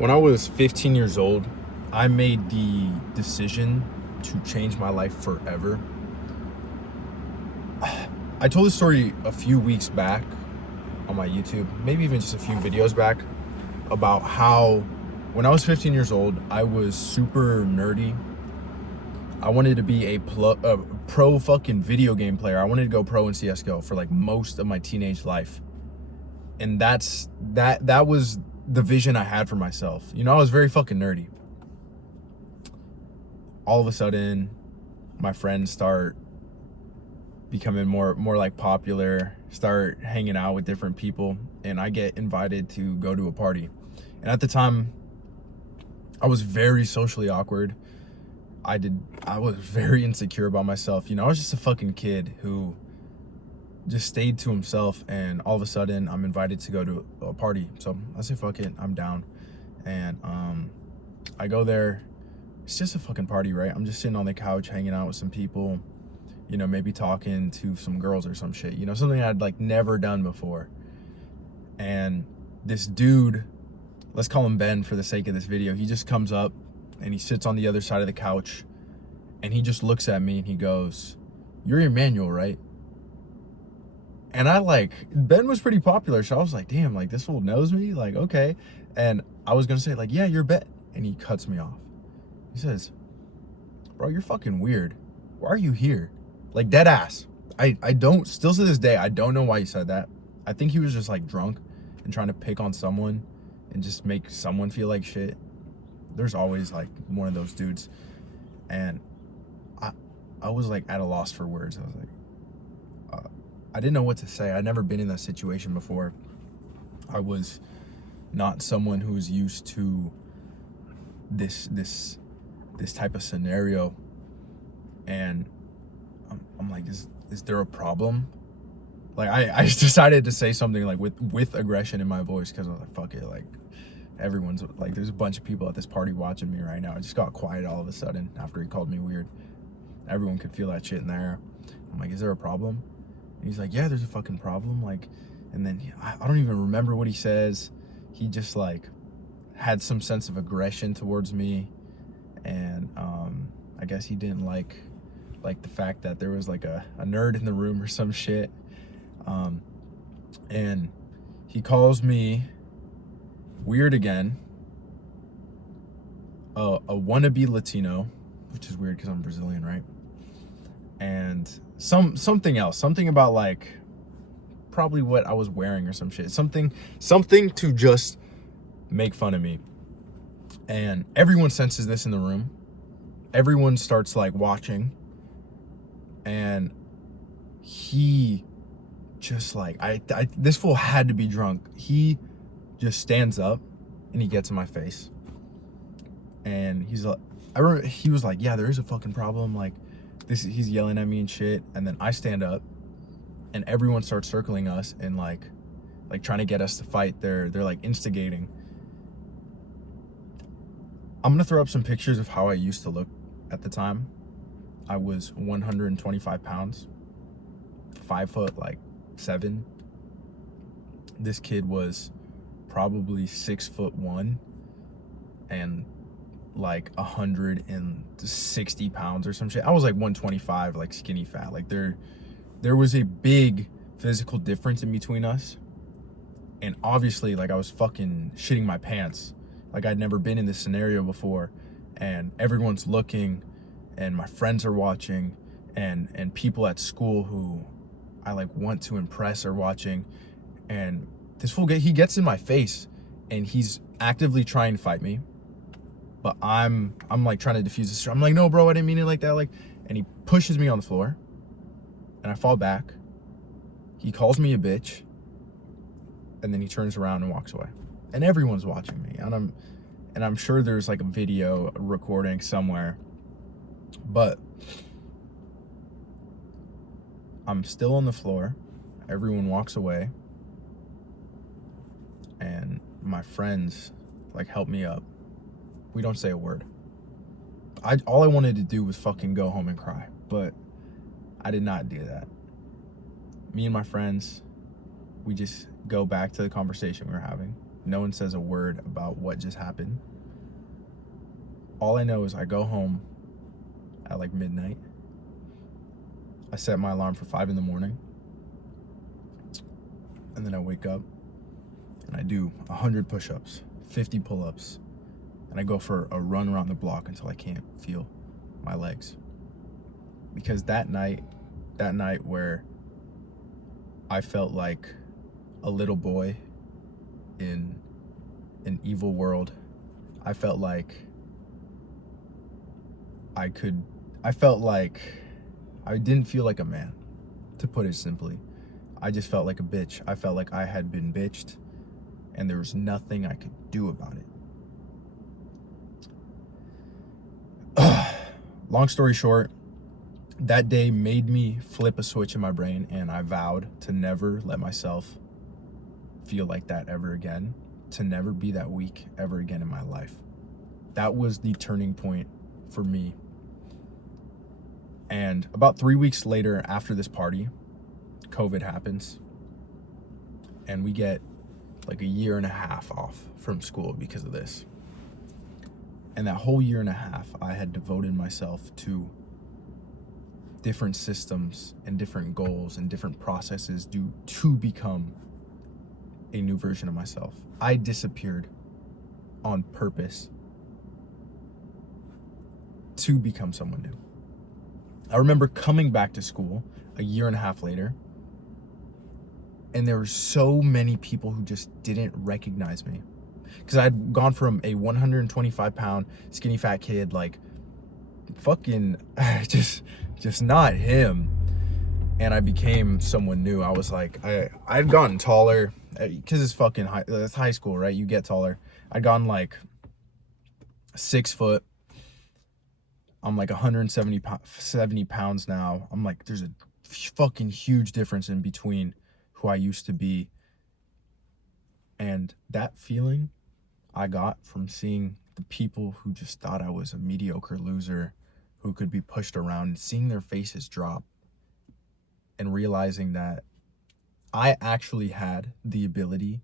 When I was 15 years old, I made the decision to change my life forever. I told this story a few weeks back on my YouTube, maybe even just a few videos back, about how when I was 15 years old, I was super nerdy. I wanted to be a pro fucking video game player. I wanted to go pro in CSGO for like most of my teenage life. And that was the vision I had for myself. You know, I was very fucking nerdy. All of a sudden, my friends start becoming more like popular, start hanging out with different people, and I get invited to go to a party. And at the time, I was very socially awkward. I was very insecure about myself. You know, I was just a fucking kid who just stayed to himself, and all of a sudden I'm invited to go to a party. So I say, fuck it, I'm down. And I go there. It's just a fucking party, right? I'm just sitting on the couch hanging out with some people, you know, maybe talking to some girls or some shit, you know, something I'd like never done before. And this dude, let's call him Ben for the sake of this video, he just comes up and he sits on the other side of the couch and he just looks at me and he goes, "You're Emmanuel, right?" And Ben was pretty popular, so I was like, damn, like this fool knows me, like, okay. And I was gonna say like, yeah, you're Ben. And he cuts me off. He says, "Bro, you're fucking weird. Why are you here?" Like, dead ass. I don't, still to this day, I don't know why he said that. I think he was just like drunk and trying to pick on someone and just make someone feel like shit. There's always like one of those dudes. And I was like at a loss for words. I was like, I didn't know what to say. I'd never been in that situation before. I was not someone who was used to this type of scenario. And I'm like, is there a problem? Like I just decided to say something like with aggression in my voice, because I was like, fuck it, like everyone's like, there's a bunch of people at this party watching me right now. I just got quiet all of a sudden after he called me weird. Everyone could feel that shit in the air. I'm like, is there a problem? And he's like, yeah, there's a fucking problem. Like, and then I don't even remember what he says. He just like had some sense of aggression towards me. And I guess he didn't like the fact that there was like a nerd in the room or some shit. And he calls me weird again, a wannabe Latino, which is weird because I'm Brazilian, right? And something else, something about like probably what I was wearing or some shit, something to just make fun of me. And everyone senses this in the room. Everyone starts like watching, and he just like, this fool had to be drunk. He just stands up and he gets in my face, and he's like, I remember he was like, yeah, there is a fucking problem, like this, he's yelling at me and shit. And then I stand up and everyone starts circling us and like trying to get us to fight. They're like instigating. I'm gonna throw up some pictures of how I used to look at the time. I was 125 pounds, 5'7". This kid was probably 6'1" and like 160 pounds or some shit. I was like 125, like skinny fat. Like there was a big physical difference in between us. And obviously, like, I was fucking shitting my pants. Like, I'd never been in this scenario before, and everyone's looking, and my friends are watching, and people at school who I like want to impress are watching. And this fool he gets in my face, and he's actively trying to fight me. But I'm like trying to defuse this. I'm like, no, bro, I didn't mean it like that. Like, and he pushes me on the floor, and I fall back. He calls me a bitch, and then he turns around and walks away. And everyone's watching me, and I'm sure there's like a video recording somewhere. But I'm still on the floor. Everyone walks away, and my friends like help me up. We don't say a word. All I wanted to do was fucking go home and cry, but I did not do that. Me and my friends, we just go back to the conversation we were having. No one says a word about what just happened. All I know is I go home at like midnight. I set my alarm for 5 a.m. And then I wake up and I do 100 push-ups, 50 pull-ups, and I go for a run around the block until I can't feel my legs. Because that night where I felt like a little boy in an evil world, I felt like I didn't feel like a man, to put it simply. I just felt like a bitch. I felt like I had been bitched and there was nothing I could do about it. Long story short, that day made me flip a switch in my brain, and I vowed to never let myself feel like that ever again, to never be that weak ever again in my life. That was the turning point for me. And about 3 weeks later, after this party, COVID happens, and we get like a year and a half off from school because of this. And that whole year and a half, I had devoted myself to different systems and different goals and different processes to become a new version of myself. I disappeared on purpose to become someone new. I remember coming back to school a year and a half later, and there were so many people who just didn't recognize me. Because I'd gone from a 125-pound skinny fat kid, like fucking just not him, and I became someone new. I was like, I'd gotten taller, because it's high school, right? You get taller. I'd gotten like 6 foot. I'm like 170 pounds now. I'm like, there's a fucking huge difference in between who I used to be. And that feeling I got from seeing the people who just thought I was a mediocre loser who could be pushed around, and seeing their faces drop and realizing that I actually had the ability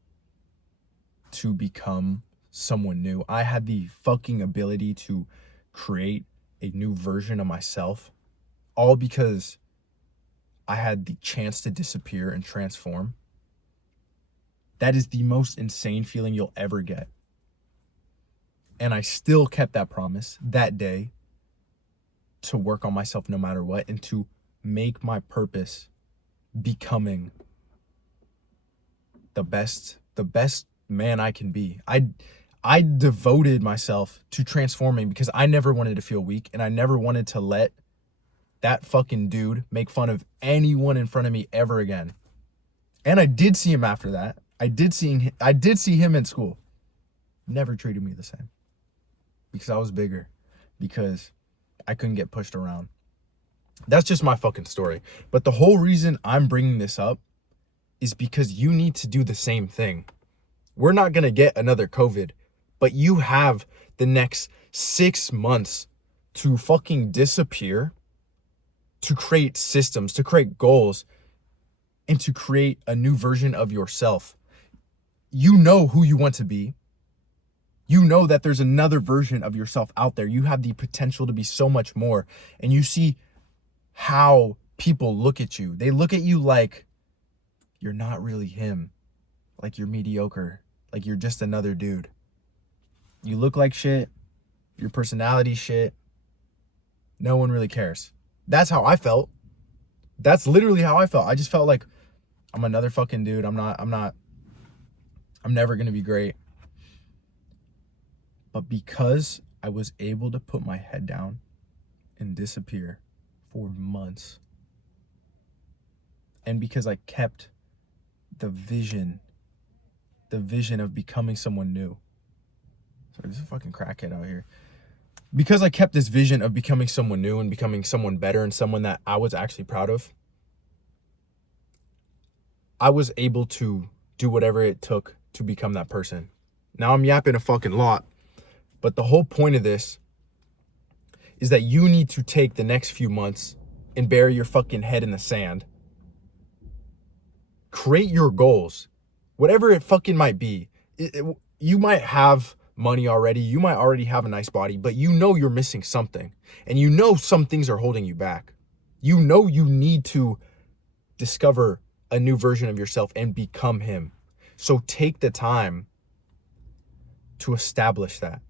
to become someone new. I had the fucking ability to create a new version of myself, all because I had the chance to disappear and transform. That is the most insane feeling you'll ever get. And I still kept that promise that day to work on myself no matter what, and to make my purpose becoming the best man I can be. I devoted myself to transforming because I never wanted to feel weak, and I never wanted to let that fucking dude make fun of anyone in front of me ever again. And I did see him after that. I did see him in school. Never treated me the same. Because I was bigger. Because I couldn't get pushed around. That's just my fucking story. But the whole reason I'm bringing this up is because you need to do the same thing. We're not going to get another COVID, but you have the next 6 months to fucking disappear, to create systems, to create goals, and to create a new version of yourself. You know who you want to be. You know that there's another version of yourself out there. You have the potential to be so much more. And you see how people look at you. They look at you like you're not really him. Like you're mediocre. Like you're just another dude. You look like shit. Your personality shit. No one really cares. That's how I felt. That's literally how I felt. I just felt like I'm another fucking dude. I'm never going to be great. But because I was able to put my head down and disappear for months, and because I kept the vision of becoming someone new. Sorry, there's a fucking crackhead out here. Because I kept this vision of becoming someone new and becoming someone better and someone that I was actually proud of, I was able to do whatever it took to become that person. Now I'm yapping a fucking lot, but the whole point of this is that you need to take the next few months and bury your fucking head in the sand. Create your goals, whatever it fucking might be. you might have money already, you might already have a nice body, but you know you're missing something, and you know some things are holding you back. You know you need to discover a new version of yourself and become him. So take the time to establish that.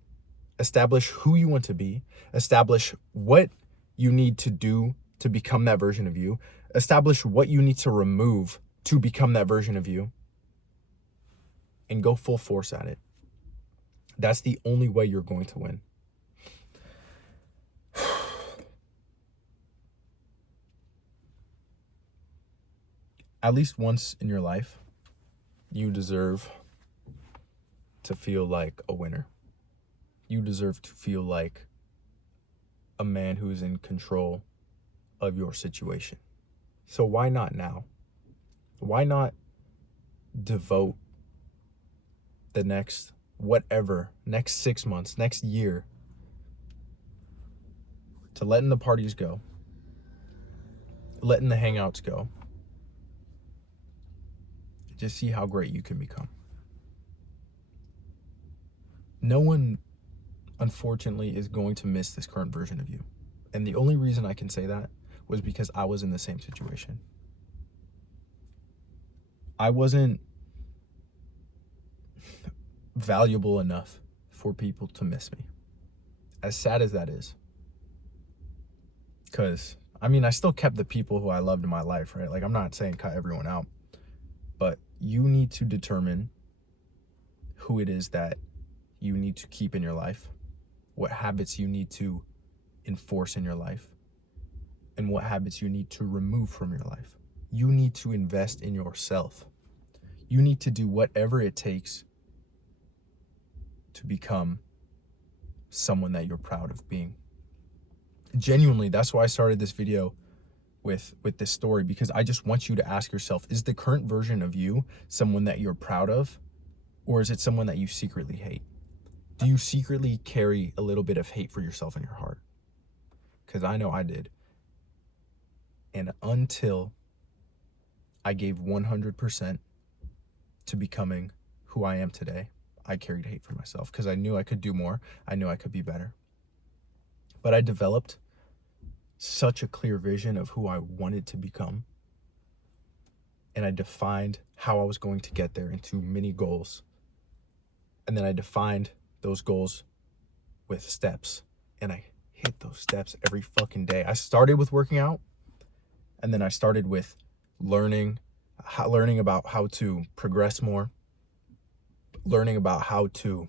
Establish who you want to be, establish what you need to do to become that version of you, establish what you need to remove to become that version of you, and go full force at it. That's the only way you're going to win. At least once in your life, you deserve to feel like a winner. You deserve to feel like a man who is in control of your situation. So why not now? Why not devote the next 6 months, next year, to letting the parties go, letting the hangouts go, just see how great you can become. No one, unfortunately, is going to miss this current version of you. And the only reason I can say that was because I was in the same situation. I wasn't valuable enough for people to miss me. As sad as that is. Because, I still kept the people who I loved in my life, right? Like, I'm not saying cut everyone out. But you need to determine who it is that you need to keep in your life, what habits you need to enforce in your life, and what habits you need to remove from your life. You need to invest in yourself. You need to do whatever it takes to become someone that you're proud of being. Genuinely, that's why I started this video with this story, because I just want you to ask yourself, is the current version of you someone that you're proud of, or is it someone that you secretly hate? Do you secretly carry a little bit of hate for yourself in your heart? Because I know I did. And until I gave 100% to becoming who I am today, I carried hate for myself because I knew I could do more. I knew I could be better. But I developed such a clear vision of who I wanted to become. And I defined how I was going to get there into mini goals. And then I defined those goals with steps. And I hit those steps every fucking day. I started with working out. And then I started with learning about how to progress more. Learning about how to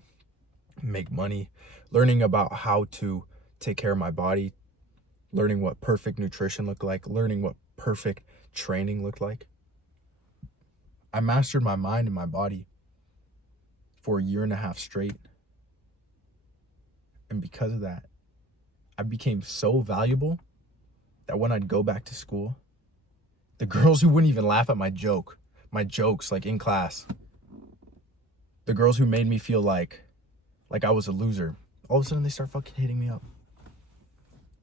make money. Learning about how to take care of my body. Learning what perfect nutrition looked like, learning what perfect training looked like. I mastered my mind and my body for 1.5 years straight. And because of that, I became so valuable that when I'd go back to school, the girls who wouldn't even laugh at my jokes like in class, the girls who made me feel like I was a loser, all of a sudden they start fucking hitting me up.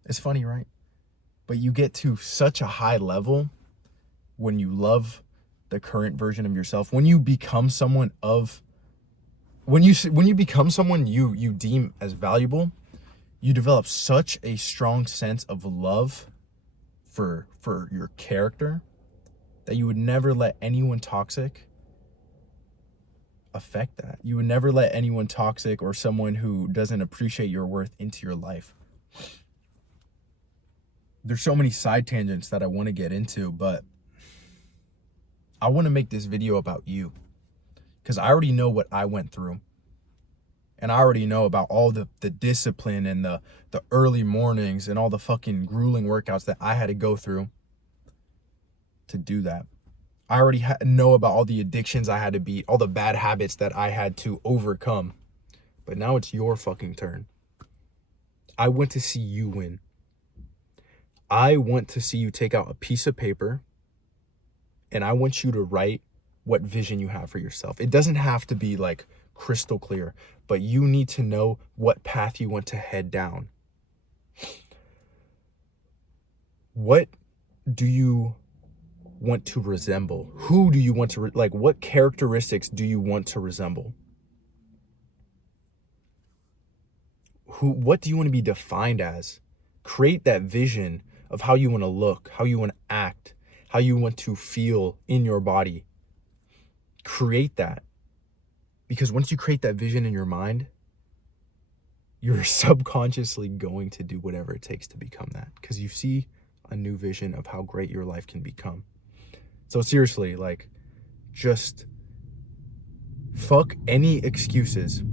It's funny, right? But you get to such a high level when you love the current version of yourself. When you become someone you become someone you deem as valuable, you develop such a strong sense of love for your character that you would never let anyone toxic affect that. You would never let anyone toxic or someone who doesn't appreciate your worth into your life. There's so many side tangents that I want to get into, but I want to make this video about you because I already know what I went through. And I already know about all the discipline and the early mornings and all the fucking grueling workouts that I had to go through to do that. I already know about all the addictions I had to beat, all the bad habits that I had to overcome. But now it's your fucking turn. I want to see you win. I want to see you take out a piece of paper and I want you to write what vision you have for yourself. It doesn't have to be like crystal clear, but you need to know what path you want to head down. What do you want to resemble? Who do you want to, what characteristics do you want to resemble? What do you want to be defined as? Create that vision of how you want to look, how you want to act, how you want to feel in your body. Create that. Because once you create that vision in your mind, you're subconsciously going to do whatever it takes to become that. Because you see a new vision of how great your life can become. So seriously, like, just fuck any excuses.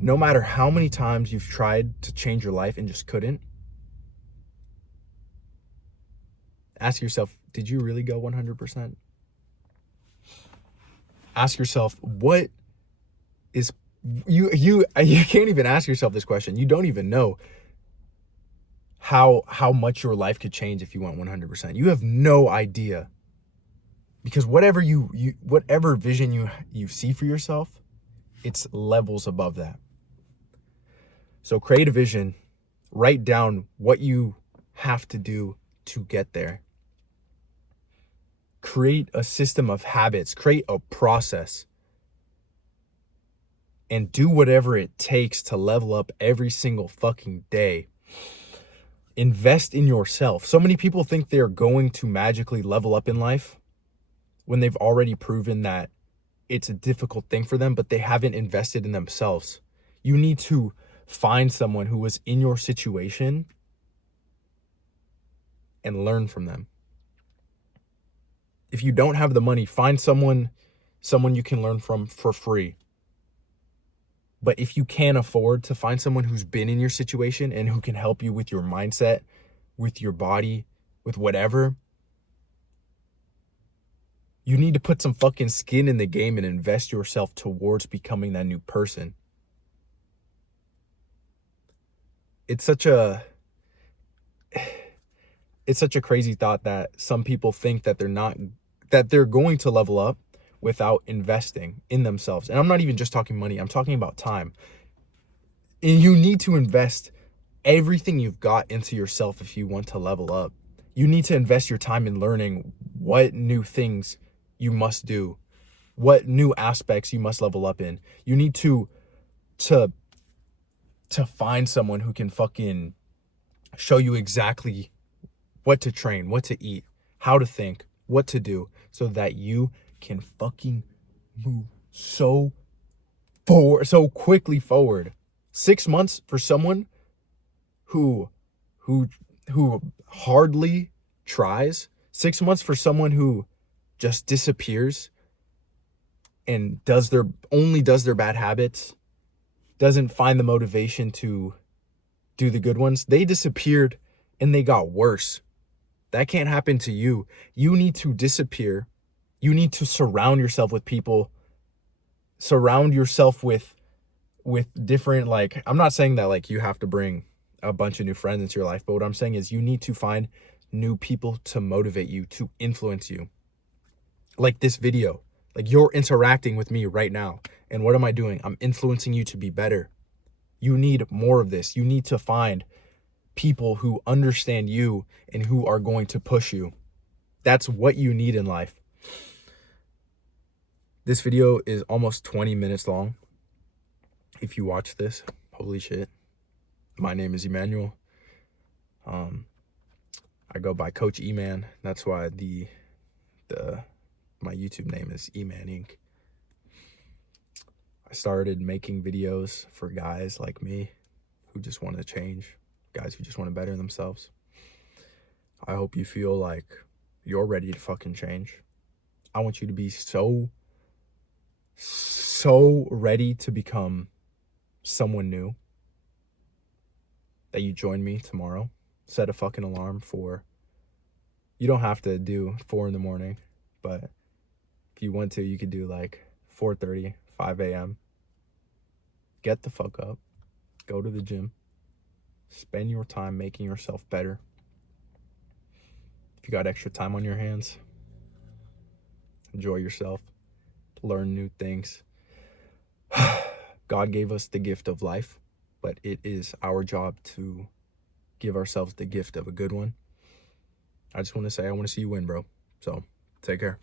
No matter how many times you've tried to change your life and just couldn't, ask yourself, did you really go 100%? Ask yourself, what is you can't even ask yourself this question. You don't even know how much your life could change if you went 100%. You have no idea. Because whatever whatever vision you see for yourself, it's levels above that. So create a vision, write down what you have to do to get there. Create a system of habits, create a process, and do whatever it takes to level up every single fucking day. Invest in yourself. So many people think they're going to magically level up in life when they've already proven that it's a difficult thing for them, but they haven't invested in themselves. You need to find someone who was in your situation and learn from them. If you don't have the money, find someone you can learn from for free. But if you can't afford to find someone who's been in your situation and who can help you with your mindset, with your body, with whatever, you need to put some fucking skin in the game and invest yourself towards becoming that new person. It's such a crazy thought that some people think that they're going to level up without investing in themselves. And I'm not even just talking money. I'm talking about time. And you need to invest everything you've got into yourself if you want to level up. You need to invest your time in learning what new things you must do, what new aspects you must level up in. You need to find someone who can fucking show you exactly what to train, what to eat, how to think, what to do, so that you can fucking move so quickly forward. 6 months for someone who hardly tries. 6 months for someone who just disappears and does their bad habits, doesn't find the motivation to do the good ones. They disappeared and they got worse. That can't happen to you. You need to disappear. You need to surround yourself with people. Surround yourself with different, like, I'm not saying that like you have to bring a bunch of new friends into your life, but what I'm saying is you need to find new people to motivate you, to influence you. Like this video, like you're interacting with me right now. And what am I doing? I'm influencing you to be better. You need more of this. You need to find people who understand you and who are going to push you. That's what you need in life. This video is almost 20 minutes long. If you watch this, holy shit. My name is Emmanuel. I go by Coach E-Man. That's why my YouTube name is E-Man Inc. I started making videos for guys like me who just want to change, guys who just want to better themselves. I hope you feel like you're ready to fucking change. I want you to be so ready to become someone new that you join me tomorrow. Set a fucking alarm you don't have to do 4 a.m, but if you want to, you could do like 4:30, 5 a.m. Get the fuck up, go to the gym, spend your time making yourself better. If you got extra time on your hands, enjoy yourself, learn new things. God gave us the gift of life, but it is our job to give ourselves the gift of a good one. I just want to say, I want to see you win, bro. So take care.